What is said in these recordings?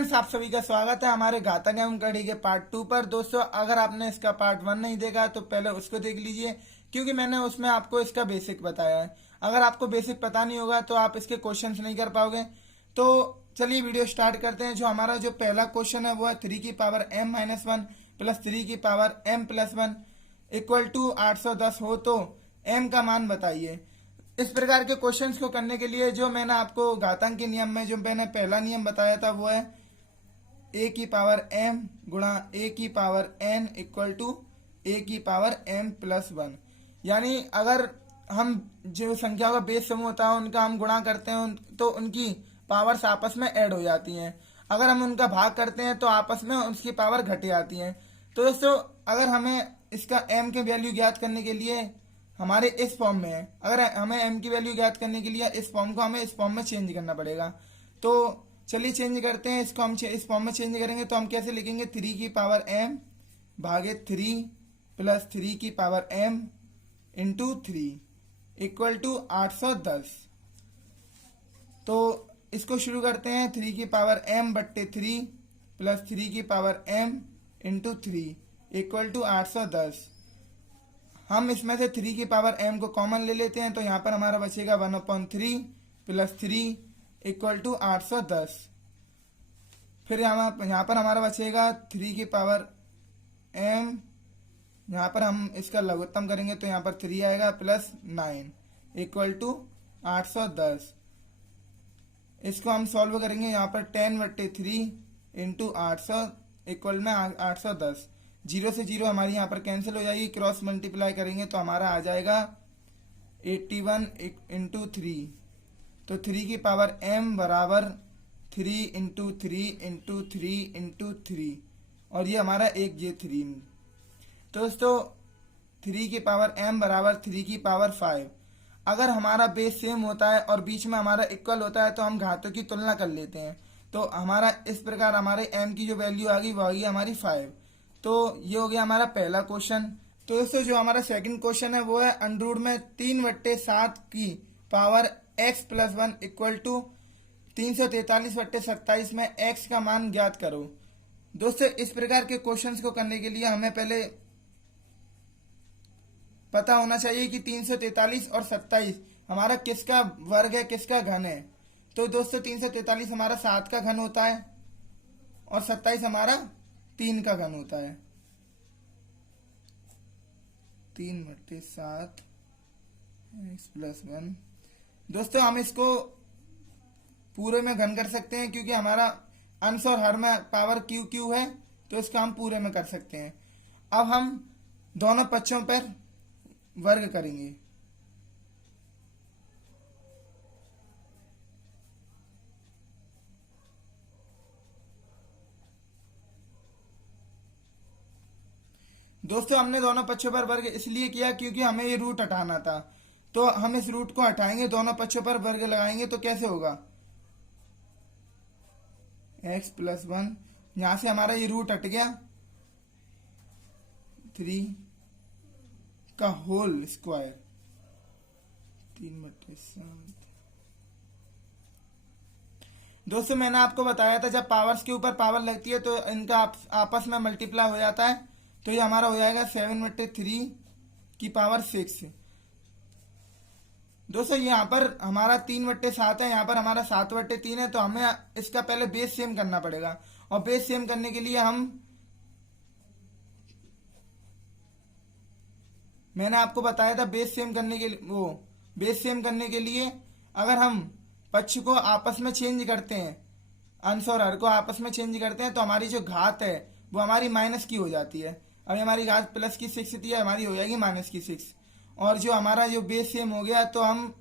Friends, आप सभी का स्वागत है हमारे घातक एवं कड़ी के पार्ट 2 पर। दोस्तों, अगर आपने इसका पार्ट 1 नहीं देखा तो पहले उसको देख लीजिए, क्योंकि मैंने उसमें आपको इसका बेसिक बताया है। अगर आपको बेसिक पता नहीं होगा तो आप इसके क्वेश्चंस नहीं कर पाओगे। तो चलिए वीडियो स्टार्ट करते हैं। जो हमारा जो पहला क्वेश्चन है वो है 3 की पावर m-1 प्लस 3 की पावर m+1 इक्वल टू 810 हो तो m का मान बताइए। इस प्रकार के क्वेश्चंस को करने के लिए जो मैंने आपको घातांक के नियम में जो मैंने पहला नियम बताया था वो है a की पावर m गुणा a की power n equal to a की पावर m+1। यानी अगर हम जो संख्याओं का बेस समूह होता है उनका हम गुणा करते हैं तो उनकी पावर्स आपस में ऐड हो जाती हैं। अगर हम उनका भाग करते हैं तो आपस में उसकी पावर घट जाती हैं। तो दोस्तों, अगर हमें इसका m के वैल्यू ज्ञात करने के लिए हमारे इस फॉर्म में है, अगर हमें m की वैल्यू ज्ञात करने के लिए इस फॉर्म को हमें इस फॉर्म में चेंज करना पड़ेगा। तो चलिए चेंज करते हैं इसको। हम इस फॉर्म में चेंज करेंगे तो हम कैसे लिखेंगे, 3 की पावर m भागे 3 प्लस 3 की power m into 3 equal to 810। तो इसको शुरू करते हैं। 3 की पावर m बट्टे 3 प्लस 3 की power m into 3 equal to 810। हम इसमें से 3 की पावर m को कॉमन ले लेते हैं तो यहाँ पर हमारा बचेगा 1/3 प्लस 3 इक्वल टू 810। फिर यहाँ पर हमारा बचेगा 3 की पावर m, यहाँ पर हम इसका लघुत्तम करेंगे तो यहाँ पर 3 आएगा प्लस 9 इक्वल टू 810। इसको हम सॉल्व करेंगे, यहाँ पर 10/3 इंटू 800 इक्वल में 810। 0 से 0 हमारी यहाँ पर कैंसिल हो जाएगी, क्रॉस मल्टीप्लाई करेंगे तो हमारा आ जाएगा 81 इंटू 3। तो 3 की पावर m बराबर 3 इंटू 3 इंटू 3 इंटू 3 और ये हमारा एक ये 3। तो दोस्तों, 3 की पावर m बराबर 3 की पावर 5। अगर हमारा बेस सेम होता है और बीच में हमारा इक्वल होता है तो हम घातों की तुलना कर लेते हैं। तो हमारा इस प्रकार हमारे m की जो वैल्यू आ गई वो आ गई हमारी 5। तो ये हो गया हमारा पहला क्वेश्चन। तो दोस्तों, जो हमारा सेकंड क्वेश्चन है वो है अंडरूट में 3/7 की पावर x+1 इक्वल टू 343/27 में x का मान ज्ञात करो। दोस्तों, इस प्रकार के क्वेश्चंस को करने के लिए हमें पहले पता होना चाहिए कि 343 और 27 हमारा किसका वर्ग है, किसका घन है। तो दोस्तों, 343 हमारा 7 का घन होता है और 27 हमारा 3 का घन होता है। 3/7 x+1। दोस्तों, हम इसको पूरे में घन कर सकते हैं क्योंकि हमारा अंश और हर में पावर क्यू है, तो इसको हम पूरे में कर सकते हैं। अब हम दोनों पक्षों पर वर्ग करेंगे। दोस्तों, हमने दोनों पक्षों पर वर्ग इसलिए किया क्योंकि हमें ये रूट हटाना था। तो हम इस रूट को हटाएंगे, दोनों पक्षों पर वर्ग लगाएंगे तो कैसे होगा, x+1 यहां से हमारा ये रूट हट गया, 3 का होल स्क्वायर 3/7। दोस्तों, मैंने आपको बताया था जब पावर्स के ऊपर पावर लगती है तो इनका आपस में मल्टीप्लाई हो जाता है। तो ये हमारा हो जाएगा 7/3 की पावर 6। दोस्तों, यहाँ पर हमारा 3/7 है, यहाँ पर हमारा 7/3 है। तो हमें इसका पहले बेस सेम करना पड़ेगा और बेस सेम करने के लिए मैंने आपको बताया था बेस सेम करने के लिए अगर हम पक्ष को आपस में चेंज करते हैं, अंश और हर को आपस में चेंज करते हैं तो हमारी जो घात है वो हमारी माइनस की हो जाती है। अभी हमारी घात प्लस की 6 थी, हमारी हो जाएगी माइनस की 6। और जो हमारा जो बेस सेम हो गया तो हम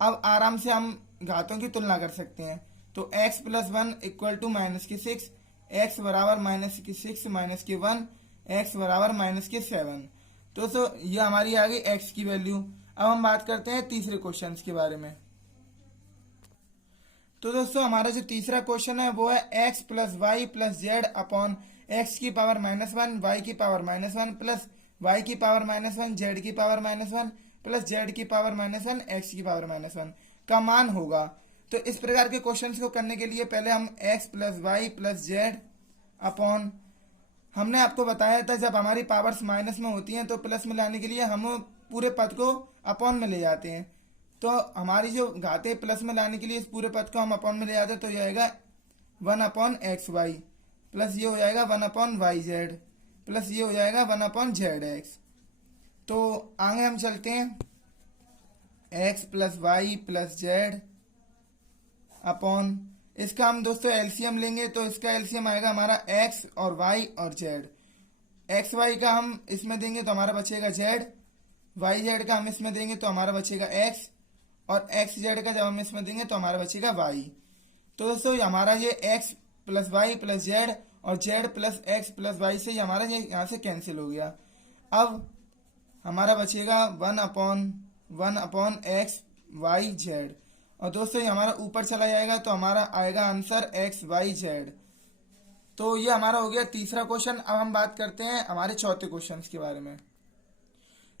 अब आराम से हम घातों की तुलना कर सकते हैं। तो x+1 इक्वल टू -6, x बराबर -6 -1, x बराबर -7। तो ये हमारी आ गई x की वैल्यू। अब हम बात करते हैं तीसरे क्वेश्चन के बारे में। तो दोस्तों, हमारा जो तीसरा क्वेश्चन है वो है x + y + z upon x की पावर -1 y की पावर -1 प्लस y की पावर -1 z की पावर -1 प्लस z की पावर -1 x की पावर -1 का मान होगा। तो इस प्रकार के क्वेश्चंस को करने के लिए पहले हम x plus Y plus Z upon, हमने आपको बताया था जब हमारी पावर्स माइनस में होती हैं तो प्लस में लाने के लिए हम पूरे पद को अपॉन में ले जाते हैं। तो हमारी जो घाते प्लस में लाने के लिए इस पूरे पद को हम अपॉन में ले जाते हैं, तो ये आएगा 1/xy प्लस ये हो जाएगा 1/yz प्लस ये हो जाएगा 1/zx। तो आगे हम चलते हैं, x plus Y plus Z upon, इसका हम दोस्तों एलसीएम लेंगे तो इसका एलसीएम आएगा हमारा x और y और z। एक्स वाई का हम इसमें देंगे तो हमारा बचेगा z, वाई जेड का हम इसमें देंगे तो हमारा बचेगा x, और एक्स जेड का जब हम इसमें देंगे तो हमारा बचेगा y। तो दोस्तों हमारा ये x plus Y plus Z और z plus X plus Y से हमारा ये यहाँ से कैंसिल हो गया। अब हमारा बचेगा 1/1 एक्स वाई जेड, और दोस्तों ये हमारा ऊपर चला जाएगा तो हमारा आएगा आंसर XYZ। तो ये हमारा हो गया तीसरा क्वेश्चन। अब हम बात करते हैं हमारे चौथे क्वेश्चन के बारे में।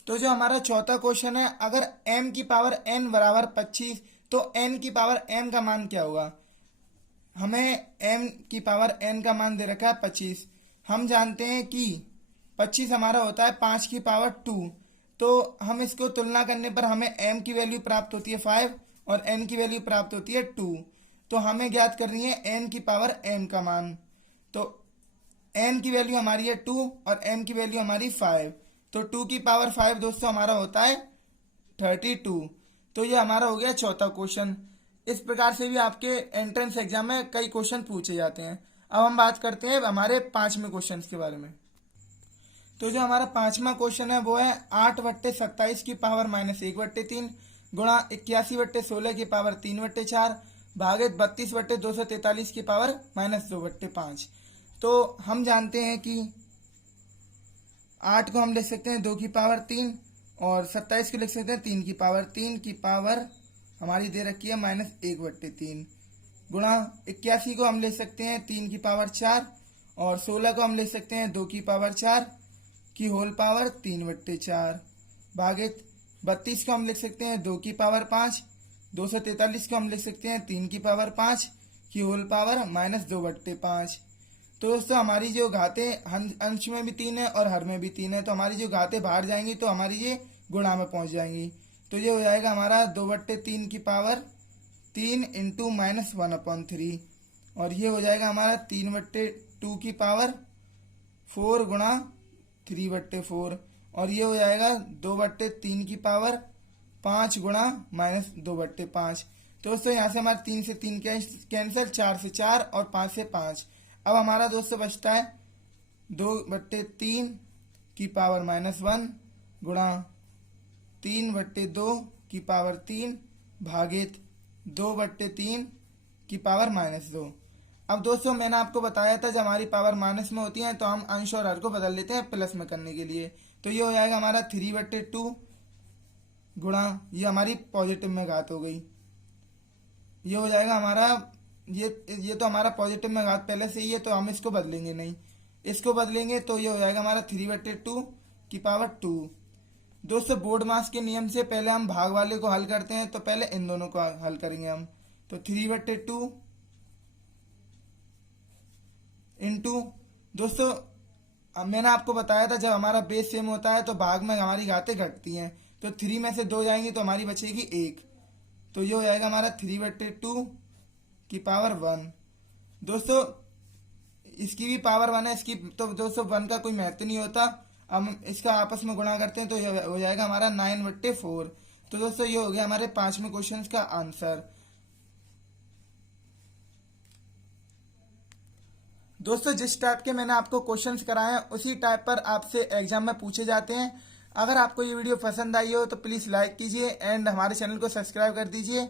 तो जो हमारा चौथा क्वेश्चन है, अगर m की पावर n बराबर 25 तो n की पावर m का मान क्या होगा। हमें m की पावर n का मान दे रखा है 25। हम जानते हैं कि 25 हमारा होता है 5 की पावर 2, तो हम इसको तुलना करने पर हमें m की वैल्यू प्राप्त होती है 5 और n की वैल्यू प्राप्त होती है 2। तो हमें ज्ञात करनी है n की पावर m का मान। तो n की वैल्यू हमारी है 2 और m की वैल्यू हमारी 5, तो 2 की पावर 5 दोस्तों हमारा होता है 32। तो ये हमारा हो गया चौथा क्वेश्चन। इस प्रकार से भी आपके एंट्रेंस एग्जाम में कई क्वेश्चन पूछे जाते हैं। अब हम बात करते हैं हमारे पांचवें क्वेश्चन के बारे में। तो जो हमारा पांचवा क्वेश्चन है वो है 8/27 की पावर -1/3 गुणा 81/16 की पावर 3/4 भागित 32/243 की पावर -2/5। तो हम जानते हैं कि 8 को हम लिख सकते हैं 2 की पावर 3 और 27 को लिख सकते हैं 3 की पावर 3 की पावर हमारी दे रखी है -1/3 गुणा 81 को हम ले सकते हैं 3 की पावर 4 और 16 को हम ले सकते हैं 2 की पावर 4 की होल पावर 3/4 भागित 32 को हम लिख सकते हैं 2 की पावर 5, 243 को हम लिख सकते हैं 3 की पावर 5 की होल पावर -2/5। तो दोस्तों हमारी जो घातें अंश में भी 3 है और हर में भी 3 है, तो हमारी जो घातें बाहर जाएंगी तो हमारी ये गुणा में पहुंच जाएंगी। तो ये हो जाएगा हमारा 2/3 की पावर 3 इंटू -1/3 और ये हो जाएगा हमारा 3/2 की पावर 4 गुणा 3/4 और ये हो जाएगा 2/3 की पावर 5 गुणा -2/5। तो दोस्तों यहाँ से हमारे 3 से 3 कैंसिल, 4 से 4 और 5 से 5। अब हमारा दोस्तों बचता है 2/3 की पावर -1 गुणा 3/2 की पावर 3 भागित 2/3 की पावर -2। अब दोस्तों मैंने आपको बताया था जब हमारी पावर माइनस में होती है तो हम अंश और हर को बदल लेते हैं प्लस में करने के लिए। तो ये हो जाएगा हमारा 3/2 गुणा, ये हमारी पॉजिटिव में घात हो गई, ये हो जाएगा हमारा ये तो हमारा पॉजिटिव में घात पहले से ही है तो हम इसको बदलेंगे नहीं, इसको बदलेंगे तो ये हो जाएगा हमारा 3/2 की पावर 2। दोस्तों बोर्ड मास के नियम से पहले हम भाग वाले को हल करते हैं, तो पहले इन दोनों को हल करेंगे हम। तो 3/2 इंटू, दोस्तों मैंने आपको बताया था जब हमारा बेस सेम होता है तो भाग में हमारी घातें घटती हैं, तो 3 में से 2 जाएंगी तो हमारी बचेगी 1, तो ये हो जाएगा हमारा 3/2 की पावर 1। दोस्तों इसकी भी पावर 1 है, इसकी तो दोस्तों 1 का कोई महत्व नहीं होता, हम इसका आपस में गुणा करते हैं तो ये हो जाएगा हमारा 9/4। तो दोस्तों ये हो गया हमारे 5वें क्वेश्चन का आंसर। दोस्तों जिस टाइप के मैंने आपको क्वेश्चंस कराए हैं उसी टाइप पर आपसे एग्जाम में पूछे जाते हैं। अगर आपको ये वीडियो पसंद आई हो तो प्लीज़ लाइक कीजिए एंड हमारे चैनल को सब्सक्राइब कर दीजिए।